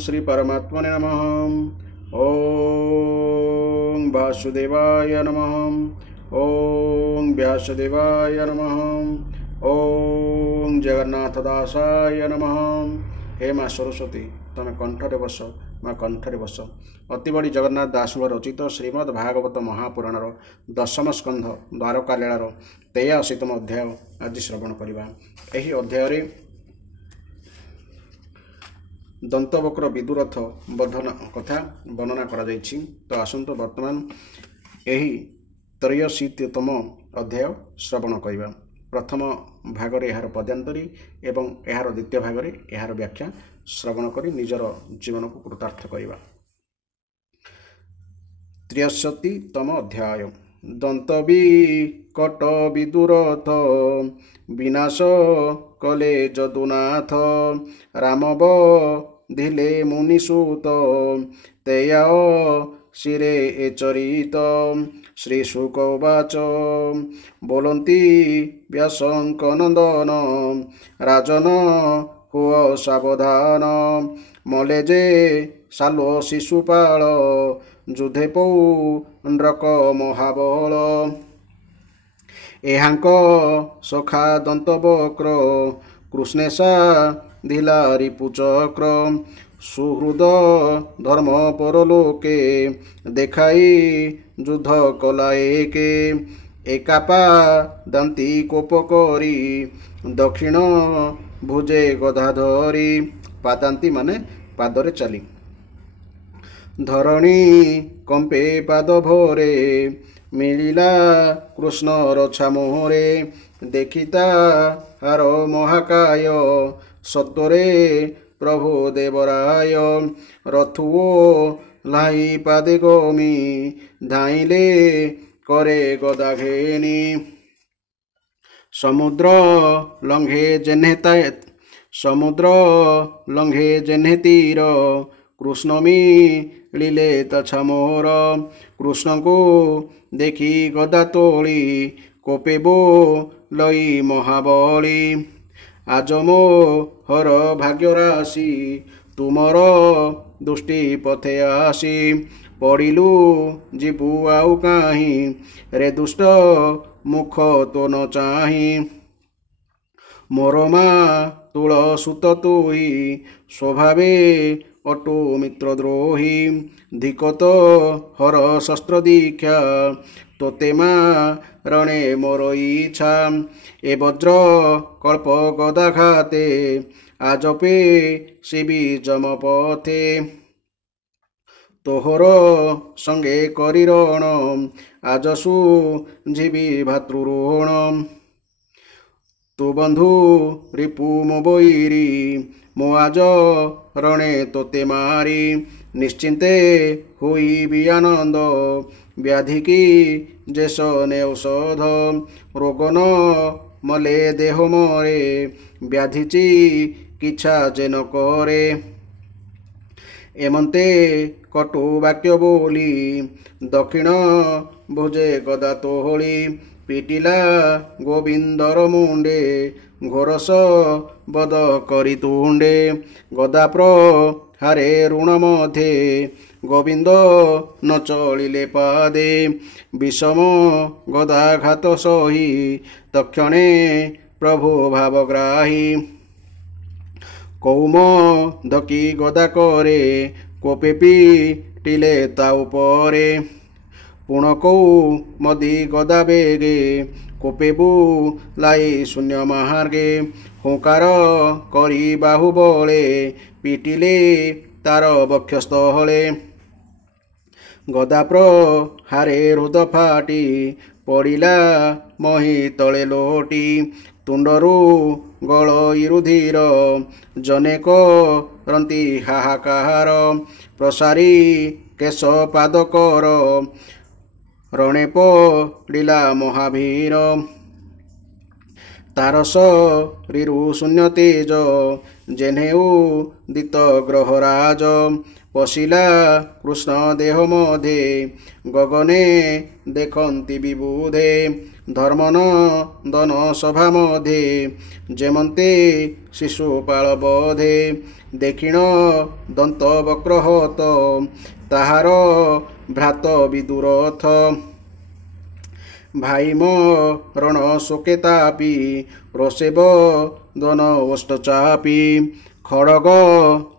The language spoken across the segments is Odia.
श्री परमात्मने नमः। ओम वासुदेवाय नमः। ओम व्यासदेवाय नमः। ओम जगन्नाथदासाय नमः। हे माँ सरस्वती तमें कंठरे बस, माँ कंठरे बस। अति बड़ी जगन्नाथ दास रचित श्रीमद् भागवत महापुराणर दशम स्कंध द्वारका लीलार 83तम अध्याय आज श्रवण करवा। यही अध्याय दंतवक्र विदुरथ बधन कथा वर्णना करा जायछि। तो आसंतो वर्तमान यही 83तम अध्याय श्रवण करवा। प्रथम भागरे यार पद्यांतरी एवं यार द्वितीय भागरे यार व्याख्या श्रवण करी निजर जीवन को कृतार्थ करवा। 83तम अध्याय दंतविकट विदुरथ विनाश कले जदुनाथ रामव धिले मुनिसूत तेया शिरे एचरित श्री शुकवाच बोलती व्यासंकनंदन राजन हुओ सावधान मले जे सालो शिशुपाल जुधे पौंड्रक महाबल एहांक सखा दंतवक्र कृष्णेशा धिला रिपुचक्र सुहृद धर्म परलोके देखाई युद्ध कलाए के एकापा दांती कोप करी दक्षिण भुजे गधा धरी पादांती माने पादरे चली धरणी कंपे पाद भोरे मिलिला कृष्ण रछा मोहरे देखिता हार महाकाय सत्वरे प्रभु देवराय रथुओ लाई पादे गोमी धाइले करे गदा घेनी समुद्र लंघे जेन्हे तीर कृष्ण मिलिले तछा मोर कृष्ण को देखी गदा तोली कोपेबो लई महाबली आज मो हर भाग्य राशि तुमर दुष्टि पथे आसी पड़िलु जीवु आउ काहीं रे दुष्ट मुख तो न चाही मोर माँ तुल सुत तुई स्वभावे अटु मित्रद्रोही धिकत हर शस्त्र दीक्षा तोते माँ रणे मोर इच्छा ए वज्र कल्प गदा खाते आजपे शिवी जम पथे तोहर संगे करी रण आजसु जीवी भातृऋण तु बंधु रिपु मो बैरी मो आज रणे तोते मारी निश्चिंते हुई भी आनंद व्याधि की जेस ने औषध रोगन मले देह मोरे व्याधिची किछा जेन करे एमंते कटु वाक्य बोली दक्षिण भुजे गदा तोहली पिटिला गोविंदर मुंडे घोरस बद करी तुंडे गदा प्रहारे ऋण मध्ये गोविंद न चलिले पादे विषम गदाघात सही तक्षणे प्रभु भावग्राही कौम धकी गदा करे कोपे पिटिले ता उपरे पुण कौ मदी गदा बेगे कोपेबु लाई शून्य मार्गे हुंकार करी बाहुबले पिटिले तार बक्षस्थले गदा प्रहारे हृद फाटी पड़िला मही तले लोटी तुंडरू गल इरुधीर जनेक रंती हाहाकार प्रसारी केश पादकर रणे पड़िला महावीर तारस रिरु शून्य तेज जेन्हेउ दित ग्रहराज पशिला कृष्ण देह मध्ये गगने देखंती विबुधे ଧର୍ମନନ୍ଦନ ସଭା ମଧ୍ୟେ ଯେମନ୍ତେ ଶିଶୁପାଳ ବୋଧେ ଦେଖିଣ ଦନ୍ତ ବକ୍ରହତ ତାହାର ଭ୍ରାତ ବିଦୁରଥ ଭାଇ ମରଣ ଶୋକେ ତାପି ରୋଷେବ ଦନ ଓଷ୍ଠ ଚାପି ଖଡ଼ଗ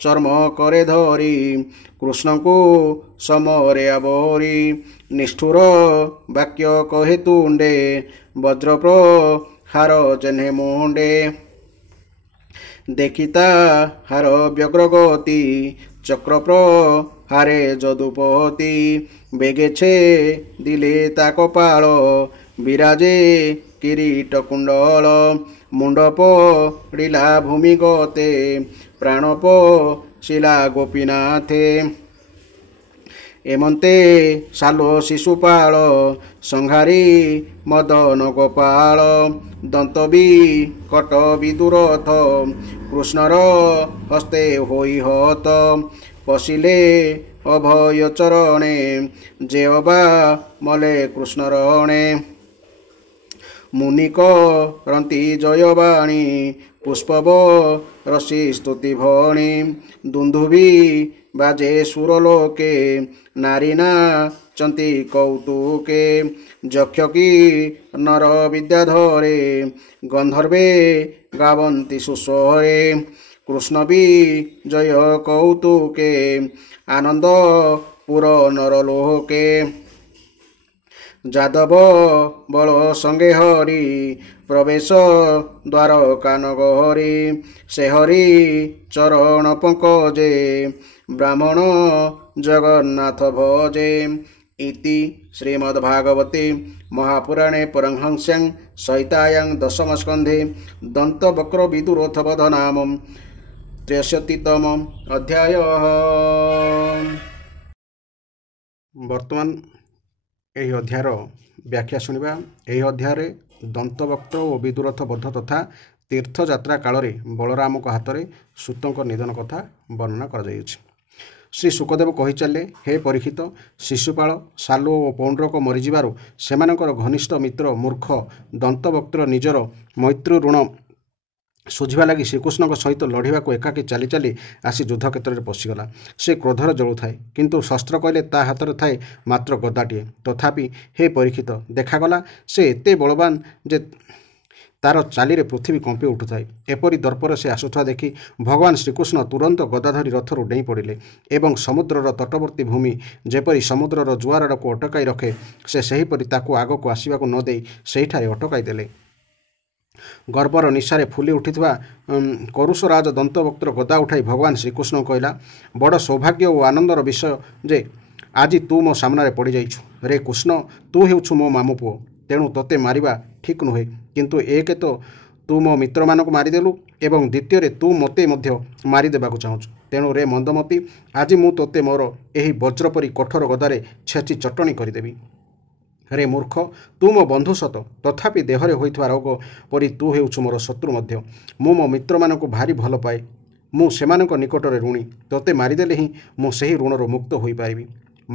ଚର୍ମ କରେ ଧରି କୃଷ୍ଣଙ୍କୁ ସମରେ ଆବରି ନିଷ୍ଠୁର ବାକ୍ୟ କହେ ତୁଣ୍ଡେ ବଜ୍ରପ୍ରହାର ଜେହ୍ନେ ମୁଣ୍ଡେ ଦେଖିତା ହାର ବ୍ୟଗ୍ରଗତି ଚକ୍ରପ୍ରହାରେ ଯଦୁପତି ବେଗେছে দিলে তা কপাল বিরাজে কিরীট কুণ্ডল মুণ্ডপ রিলা ভূমিগতে প্রাণপ শিলা গোপীনাথে এমন্তে শালো শিশুপাল সংহারি মদন গোপাল দন্তবি কট বিদুরথ কৃষ্ণর হস্তে হই হত পশিলে অভয় চরণে যে অবা মলে কৃষ্ণরণে মুনিক রন্তি জয়বাণী পুষ্পব রসি স্তুতি ভণী দুন্দুভি বাজে সুরলোকে নারী নাচন্তি কৌতুকে যক্ষ কি নর বিদ্যাধরে গন্ধর্বে গাবন্তি সুস্বরে কৃষ্ণ বিজয় কৌতুকে আনন্দ পুর নরলোকে যাদব বল সঙ্গে হরি প্রবেশ দ্বারকা নগরী সে হরি চরণ পঙ্কজে ব্রাহ্মণ জগন্নাথ ভজে ইতি শ্রীমদ্ভাগবতে মহাপুরাণে পরমহংস্যাং সহিতায়াং দশম স্কন্ধে দন্তবক্র বিদুরথ বধ নাম 63তম অধ্যায়। বর্তমান এই অধ্যায়র ব্যাখ্যা শুনিবা। এই অধ্যাୟରେ দন্তবক্র ଓ ବିଦୁରଥ ବଧ ତଥା ତୀର୍ଥଯାତ୍ରା କାଳରେ ବଳରାମଙ୍କ ହାତରେ ସୂତଙ୍କ ନିଧନ କଥା ବର୍ଣ୍ଣନା କରାଯାଇଛି। ଶ୍ରୀ ସୁକଦେବ କହିଚାଲେ, ହେ ପରୀକ୍ଷିତ, ଶିଶୁପାଳ, ଶାଲୁ ଓ ପୌଣ୍ଡ୍ରକ ମରିଯିବାରୁ ସେମାନଙ୍କର ଘନିଷ୍ଠ ମିତ୍ର ମୂର୍ଖ ଦନ୍ତବକ୍ର ନିଜର ମୈତ୍ରୀ ଋଣ ଶୁଝିବା ଲାଗି ଶ୍ରୀକୃଷ୍ଣଙ୍କ ସହିତ ଲଢ଼ିବାକୁ ଏକାକୀ ଚାଲି ଚାଲି ଆସି ଯୁଦ୍ଧକ୍ଷେତ୍ରରେ ପଶିଗଲା। ସେ କ୍ରୋଧରେ ଜଳୁଥାଏ, କିନ୍ତୁ ଶସ୍ତ୍ର କହିଲେ ତା ହାତରେ ଥାଏ ମାତ୍ର ଗଦାଟିଏ। ତଥାପି ହେ ପରୀକ୍ଷିତ, ଦେଖାଗଲା ସେ ଏତେ ବଳବାନ ଯେ ତାର ଚାଲିରେ ପୃଥିବୀ କମ୍ପି ଉଠୁଥାଏ। ଏପରି ଦର୍ପରେ ସେ ଆସୁଥିବା ଦେଖି ଭଗବାନ ଶ୍ରୀକୃଷ୍ଣ ତୁରନ୍ତ ଗଦା ଧରି ରଥରୁ ଡେଇଁ ପଡ଼ିଲେ ଏବଂ ସମୁଦ୍ରର ତଟବର୍ତ୍ତୀ ଭୂମି ଯେପରି ସମୁଦ୍ରର ଜୁଆରକୁ ଅଟକାଇ ରଖେ, ସେ ସେହିପରି ତାକୁ ଆଗକୁ ଆସିବାକୁ ନ ଦେଇ ସେହିଠାରେ ଅଟକାଇ ଦେଲେ। ଗର୍ବର ନିଶାରେ ଫୁଲି ଉଠିଥିବା କରୁଷରାଜ ଦନ୍ତବକ୍ର ଗଦା ଉଠାଇ ଭଗବାନ ଶ୍ରୀକୃଷ୍ଣଙ୍କୁ କହିଲା, ବଡ଼ ସୌଭାଗ୍ୟ ଓ ଆନନ୍ଦର ବିଷୟ ଯେ ଆଜି ତୁ ମୋ ସାମ୍ନାରେ ପଡ଼ିଯାଇଛୁ। ରେ କୃଷ୍ଣ, ତୁ ହେଉଛୁ ମୋ ମାମୁଁ ପୁଅ, ତେଣୁ ତୋତେ ମାରିବା ଠିକ୍ ନୁହେଁ। କିନ୍ତୁ ଏକେ ତ ତୁ ମୋ ମିତ୍ରମାନଙ୍କୁ ମାରିଦେଲୁ ଏବଂ ଦ୍ୱିତୀୟରେ ତୁ ମୋତେ ମଧ୍ୟ ମାରିଦେବାକୁ ଚାହୁଁଛୁ। ତେଣୁ ରେ ମନ୍ଦମତି, ଆଜି ମୁଁ ତୋତେ ମୋର ଏହି ବଜ୍ର ପରି କଠୋର ଗଦାରେ ଛେଚି ଚଟଣି କରିଦେବି। ରେ ମୂର୍ଖ, ତୁ ମୋ ବନ୍ଧୁ ସତ, ତଥାପି ଦେହରେ ହୋଇଥିବା ରୋଗ ପରି ତୁ ହେଉଛୁ ମୋର ଶତ୍ରୁ ମଧ୍ୟ। ମୁଁ ମୋ ମିତ୍ରମାନଙ୍କୁ ଭାରି ଭଲ ପାଏ। ମୁଁ ସେମାନଙ୍କ ନିକଟରେ ଋଣୀ। ତୋତେ ମାରିଦେଲେ ହିଁ ମୁଁ ସେହି ଋଣରୁ ମୁକ୍ତ ହୋଇପାରିବି।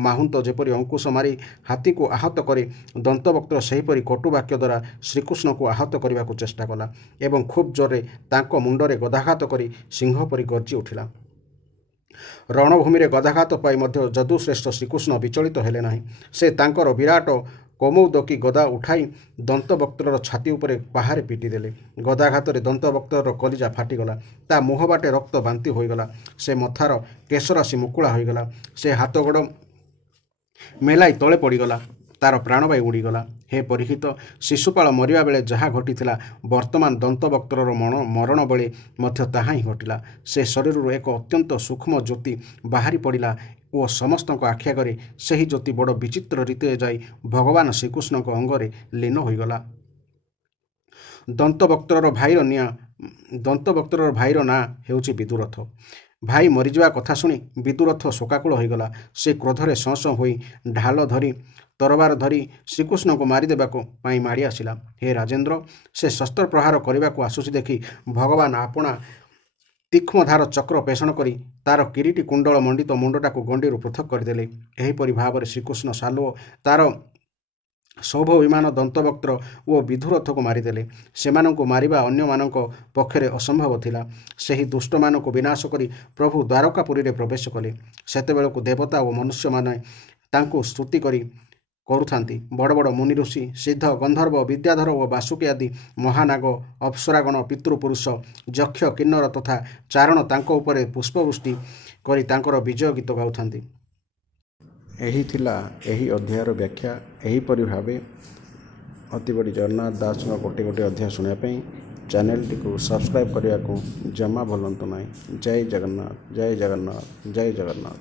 ମାହୁନ୍ତ ଯେପରି ଅଙ୍କୁଶ ମାରି ହାତୀକୁ ଆହତ କରେ, ଦନ୍ତବକ୍ର ସେହିପରି କଟୁ ବାକ୍ୟ ଦ୍ୱାରା ଶ୍ରୀକୃଷ୍ଣଙ୍କୁ ଆହତ କରିବାକୁ ଚେଷ୍ଟା କଲା ଏବଂ ଖୁବ୍ ଜୋରରେ ତାଙ୍କ ମୁଣ୍ଡରେ ଗଦାଘାତ କରି ସିଂହ ପରି ଗର୍ଜି ଉଠିଲା। ରଣଭୂମିରେ ଗଦାଘାତ ପାଇ ମଧ୍ୟ ଯଦୁଶ୍ରେଷ୍ଠ ଶ୍ରୀକୃଷ୍ଣ ବିଚଳିତ ହେଲେ ନାହିଁ। ସେ ତାଙ୍କର ବିରାଟ କୌମୋଦକୀ ଗଦା ଉଠାଇ ଦନ୍ତବକ୍ରର ଛାତି ଉପରେ ପାହାରେ ପିଟିଦେଲେ। ଗଦାଘାତରେ ଦନ୍ତବକ୍ରର କଲିଜା ଫାଟିଗଲା, ତା ମୁହଁ ବାଟେ ରକ୍ତ ବାନ୍ତି ହୋଇଗଲା, ସେ ମଥାର କେଶରାଶି ମୁକୁଳା ହୋଇଗଲା, ସେ ହାତ ଗୋଡ଼ ମେଲାଇ ତଳେ ପଡ଼ିଗଲା, ତାର ପ୍ରାଣବାୟୁ ଉଡ଼ିଗଲା। ହେ ପରୀକ୍ଷିତ, ଶିଶୁପାଳ ମରିବା ବେଳେ ଯାହା ଘଟିଥିଲା, ବର୍ତ୍ତମାନ ଦନ୍ତବକ୍ରର ମରଣ ବେଳେ ମଧ୍ୟ ତାହା ହିଁ ଘଟିଲା। ସେ ଶରୀରରୁ ଏକ ଅତ୍ୟନ୍ତ ସୂକ୍ଷ୍ମ ଜ୍ୟୋତି ବାହାରି ପଡ଼ିଲା ଓ ସମସ୍ତଙ୍କ ଆଖି ଆଗରେ ସେହି ଜ୍ୟୋତି ବଡ଼ ବିଚିତ୍ର ରୀତିରେ ଯାଇ ଭଗବାନ ଶ୍ରୀକୃଷ୍ଣଙ୍କ ଅଙ୍ଗରେ ଲୀନ ହୋଇଗଲା। ଦନ୍ତବକ୍ରର ଭାଇର ନାଁ ହେଉଛି ବିଦୁରଥ। ଭାଇ ମରିଯିବା କଥା ଶୁଣି ବିଦୁରଥ ଶୋକାକୁଳ ହୋଇଗଲା। ସେ କ୍ରୋଧରେ ସଁ ସଁ ହୋଇ ଢାଲ ଧରି ତରବାର ଧରି ଶ୍ରୀକୃଷ୍ଣଙ୍କୁ ମାରିଦେବାକୁ ପାଇଁ ମାଡ଼ି ଆସିଲା। ହେ ରାଜେନ୍ଦ୍ର, ସେ ଶସ୍ତ୍ର ପ୍ରହାର କରିବାକୁ ଆସୁଛି ଦେଖି ଭଗବାନ ଆପଣା ତୀକ୍ଷ୍ମଧାର ଚକ୍ର ପେଷଣ କରି ତାର କିରୀଟି କୁଣ୍ଡଳ ମଣ୍ଡିତ ମୁଣ୍ଡଟାକୁ ଗଣ୍ଡିରୁ ପୃଥକ କରିଦେଲେ। ଏହିପରି ଭାବରେ ଶ୍ରୀକୃଷ୍ଣ ଶାଲୁ ତାର ସୌଭ ବିମାନ ଦନ୍ତବକ୍ତ୍ର ଓ ବିଧୁରଥକୁ ମାରିଦେଲେ। ସେମାନଙ୍କୁ ମାରିବା ଅନ୍ୟମାନଙ୍କ ପକ୍ଷରେ ଅସମ୍ଭବ ଥିଲା। ସେହି ଦୁଷ୍ଟମାନଙ୍କୁ ବିନାଶ କରି ପ୍ରଭୁ ଦ୍ୱାରକାପୁରୀରେ ପ୍ରବେଶ କଲେ। ସେତେବେଳକୁ ଦେବତା ଓ ମନୁଷ୍ୟମାନେ ତାଙ୍କୁ ସ୍ତୁତି କରୁଥାନ୍ତି। ବଡ଼ ବଡ଼ ମୁନି ଋଷି, ସିଦ୍ଧ, ଗନ୍ଧର୍ବ, ବିଦ୍ୟାଧର ଓ ବାସୁକୀ ଆଦି ମହାନାଗ, ଅପ୍ସରାଗଣ, ପିତୃପୁରୁଷ, ଯକ୍ଷ, କିନ୍ନର ତଥା ଚାରଣ ତାଙ୍କ ଉପରେ ପୁଷ୍ପବୃଷ୍ଟି କରି ତାଙ୍କର ବିଜୟ ଗୀତ ଗାଉଥାନ୍ତି। ଏହି ଥିଲା ଏହି ଅଧ୍ୟାୟର ବ୍ୟାଖ୍ୟା। ଏହିପରି ଭାବେ ଅତିବଡ଼ି ଜଗନ୍ନାଥ ଦାସଙ୍କ ଗୋଟି ଗୋଟି ଅଧ୍ୟାୟ ଶୁଣିବା ପାଇଁ ଚ୍ୟାନେଲଟିକୁ ସବସ୍କ୍ରାଇବ୍ କରିବାକୁ ଜମା ଭୁଲନ୍ତୁ ନାହିଁ। ଜୟ ଜଗନ୍ନାଥ, ଜୟ ଜଗନ୍ନାଥ, ଜୟ ଜଗନ୍ନାଥ।